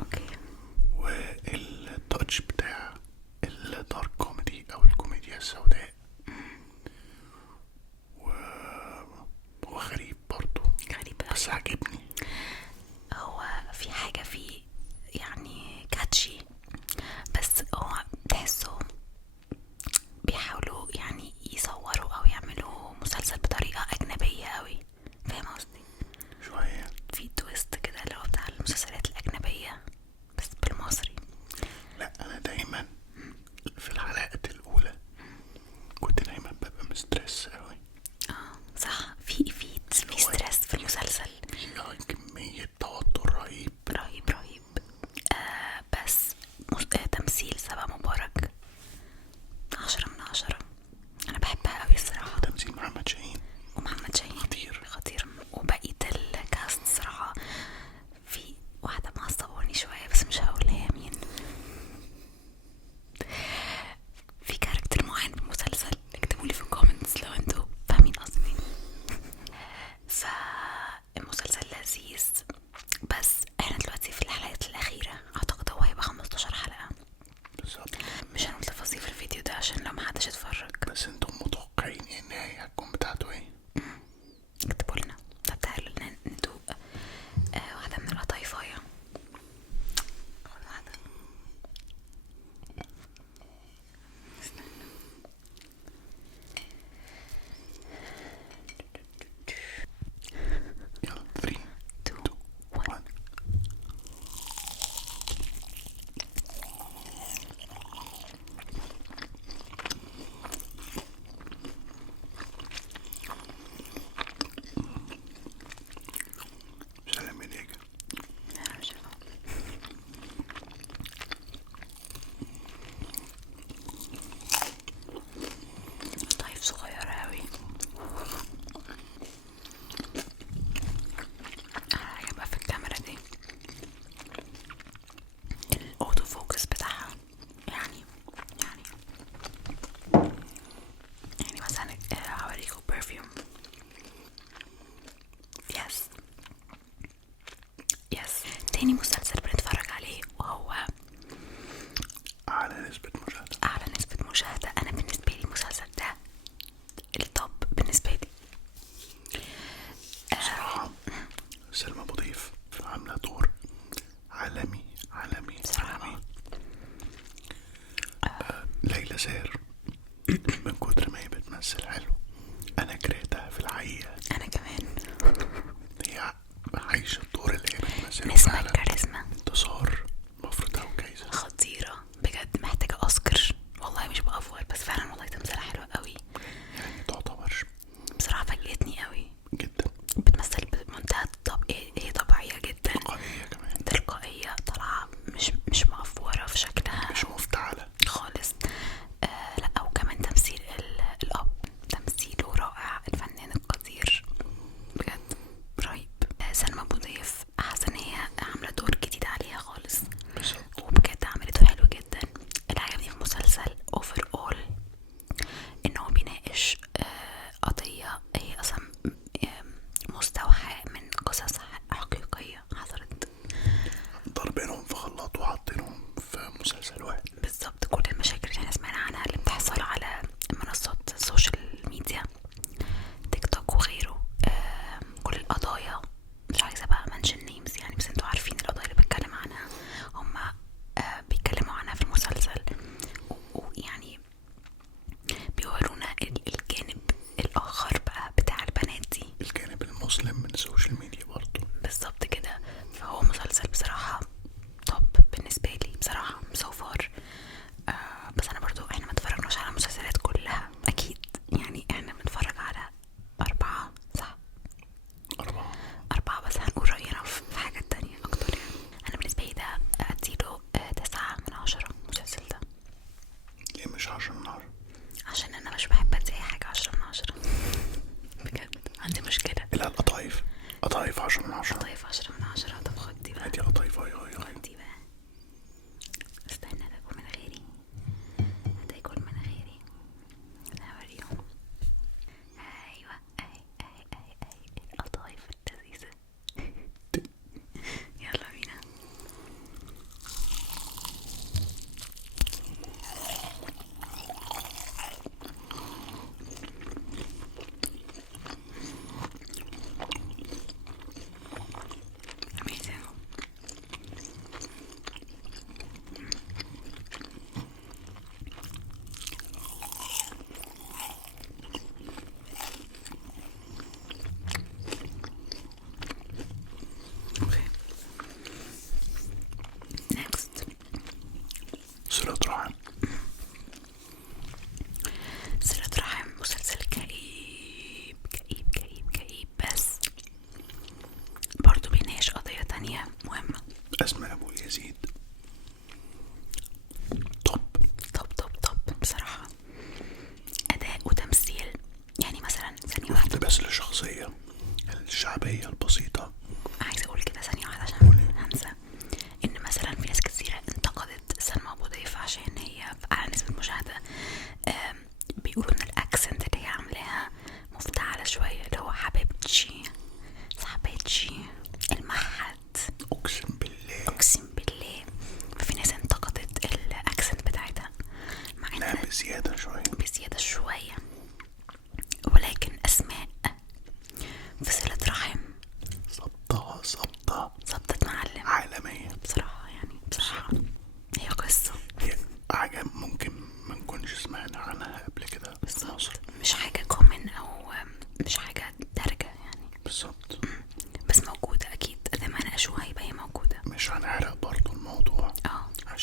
اوكي. والتاتش بتاع الدارك كوميدي او الكوميديا السوداء. وهو غريب برضو، غريب بس أوي. عجبني. هو في حاجة فيه يعني كاتشي، بس هو تحسه بيحاولوا يعني يصوروا او يعملوا مسلسل بطريقة اجنبية قوي، فاهم قصدي؟ شوية. في تويست كده اللي هو بتاع المسلسلات الاجنبية بس بالمصري. لا انا دايما في الحلقات الاولى كنت دايما ببقى مسترس قوي. صح، في ستريس في المسلسل، في كمية توتر رهيب. رهيب رهيب. بس تمثيل سبا مبارك 10/10. انا بحبها قوي الصراحة. تمثيل محمد شاهين ومحمد شاهين خطير. خطير. وبقية الكاست صراحة، في واحدة معصبوني شوية بس مش هقول هي مين. في كاركتر معين في المسلسل، اكتبولي في الكومنتس لو انتوا فاهمين قصدي. فالمسلسل لذيذ، بس احنا دلوقتي في الحلقات الأخيرة، اعتقد هو هيبقى 15 حلقة. بالظبط. مش هنقول تفاصيل في الفيديو ده عشان لو محدش اتفرج. بس انتم متوقعين ان النهاية هتكون بتاعته ايه؟ اكتبولنا. طب تعالوا ندوق واحدة من القطايفاية. يلا 3 2 2 1. 1. سلام عليك. طيب صغيرة اوي. هيبقى في الكاميرا دي الاوتو فوكس بتاعها يعني مثلا هوريكم برفيوم. يس. تاني مسلسل بنتفرج عليه وهو على نسبة مشاهدة. اعلى نسبة مشاهدة. انا بالنسبة لي المسلسل ده التوب بالنسبة لي. صراحة سلمى أبو ضيف عاملة دور عالمي عالمي عالمي. ليلى زاهر من كتر ما هي بتمثل حلو انا كرهتها في الحقيقة. انا كمان. هي عايشة الدور اللي هي بتمثله نسمة فعلا. كاريزما انتصار المفروض تاخد جايزة. خطيرة بجد، محتاجة اوسكار والله، مش بأفور بس فعلا والله تمثيلها حلو قوي. يعني تعتبر بصراحة فاجأتني قوي جدا. بتمثل بمنتهى هي طبيعية جدا، تلقائية كمان، تلقائية طالعة، مش مأفورة في شكلها مش مفتعلة خالص. لا، وكمان تمثيل الأب تمثيله رائع، الفنان القدير بجد رهيب. سلمى أبو ضيف حاسة ان هي عاملة دور جديد عليها خالص، بالظبط. وبجد عملته حلو جدا. اللي عجبني في المسلسل اوفر اول انه بيناقش قضية هي اصلا مستوحاة من قصص حقيقية حصلت. ضربينهم في خلاط وحاطينهم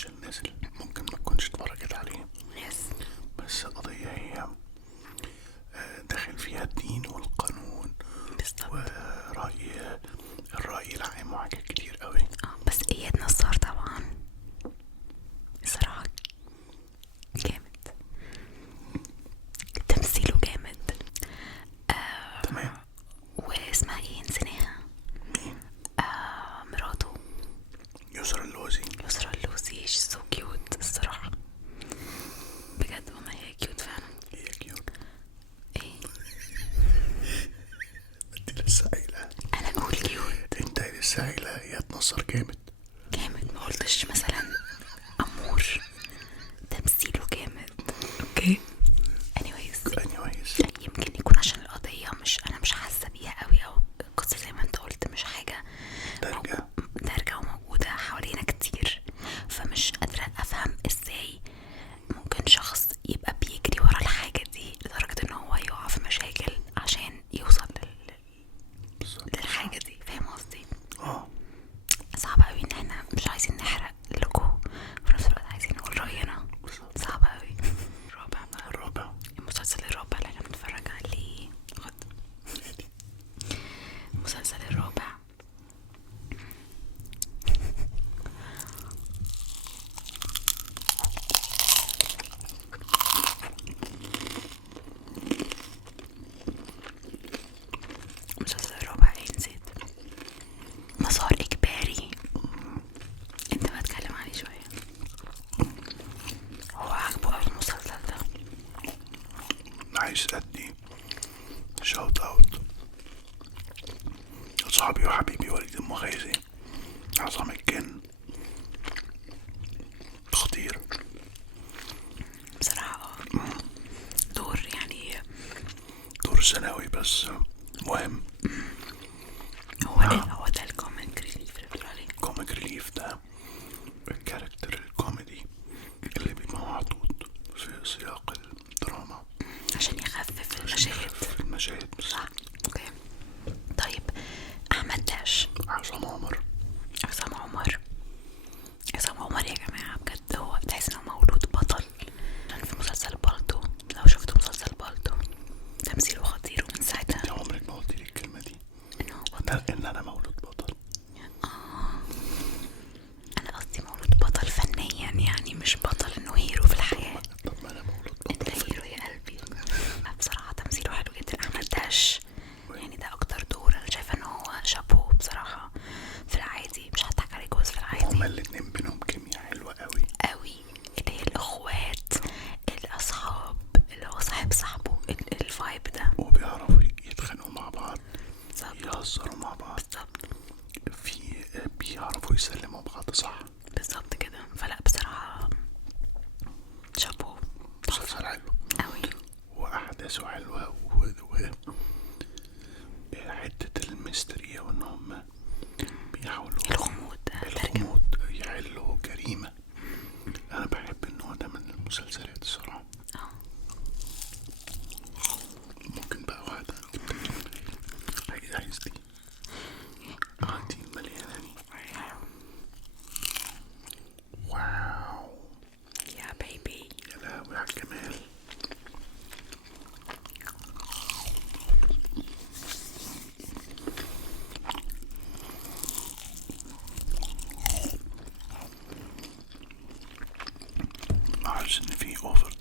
عشان الناس اللي ممكن ما تكونش اتفرجت عليه. يس. بس قضية هي داخل فيها الدين والقانون بالظبط. الرأي العام وحاجات كتير قوي. بس اياد نصار طبعا الصراحة جامد، تمثيله جامد. تمام. واسمها ايه نسيناها؟ مين؟ مراته يسرا اللوزي. يسرا اللوزي. she's so cute الصراحة، بجد والله هي كيوت فعلا. هي كيوت. ايه؟ انت لسه قايلة. انا اقول كيوت. انت لسه قايلة اياد نصار جامد. جامد، ما قلتش مثلا امور. تمثيله جامد. اوكي. anyways يمكن يكون عشان القضية انا مش حاسة بيها قوي، او القصة زي ما انت قلت مش حاجة دارجة وموجودة حوالينا كتير، فمش قادرة افهم ازاي ممكن شخص يبقى بيجري ورا الحاجة دي لدرجة ان هو يقع في مشاكل عشان يوصل للحاجة دي. فاهم قصدي؟ صعب قوي ان احنا مش عايزين نحرق لكم في نفس الوقت عايزين نقول رأينا. صعب قوي. الرابع المسلسل الرابع اللي احنا بنتفرج عليه. المسلسل الرابع ايه؟ نسيت. مسار اجباري. انت بتكلم عليه شوية. هو عاجبه اوي المسلسل ده. عايز ادي شوت اوت صاحبي وحبيبي وليد المغازي، عظام الجن. خطير بصراحة. دور يعني دور ثانوي بس مهم. هو ده الكوميك ريليف اللي بيقولوا عليه. كوميك ريليف ده الكاركتر الكوميدي اللي بيبقى محطوط في سياق الدراما عشان يخفف المشاهد. صح. اوكي. طيب احمد داش. عصام عمر يا جماعة بجد هو تحس انه مولود بطل. كان في مسلسل بالطو، لو شفت مسلسل بالطو تمثيله خطير، ومن ساعتها انت عمرك ما قلت لي الكلمة دي انه بطل. ان انا مولود بطل. انا قصدي مولود بطل فنيا، يعني مش بطل انه هيرو في الحياة. طب ما انا مولود بطل. انت هيرو يا قلبي. بصراحة تمثيله حلو جدا احمد داش. يعني ده اكتر دور انا شايفة ان هو شابوه بصراحة. في العادي مش هضحك عليك، بس في العادي هما الاتنين بينهم كيميا حلوة قوي اللي هي الاخوات الاصحاب، اللي هو صاحبه الفايب ده، وبيعرفوا يتخانقوا مع بعض، يهزروا مع بعض، بيعرفوا يسلموا بعض. صح بالظبط كده. فلا بصراحة شابوه. مسلسل حلو قوي واحداثه حلوة حتة الميسترية وانهم بيحاولوا الغموض يحلوا جريمة. انا بحب النوع ده من المسلسلات الصراحة. ممكن بقى واحدة عايز دي دي مليانة دي. واو يا بيبي، يا لهوي على الجمال. معرفش ان في اوفر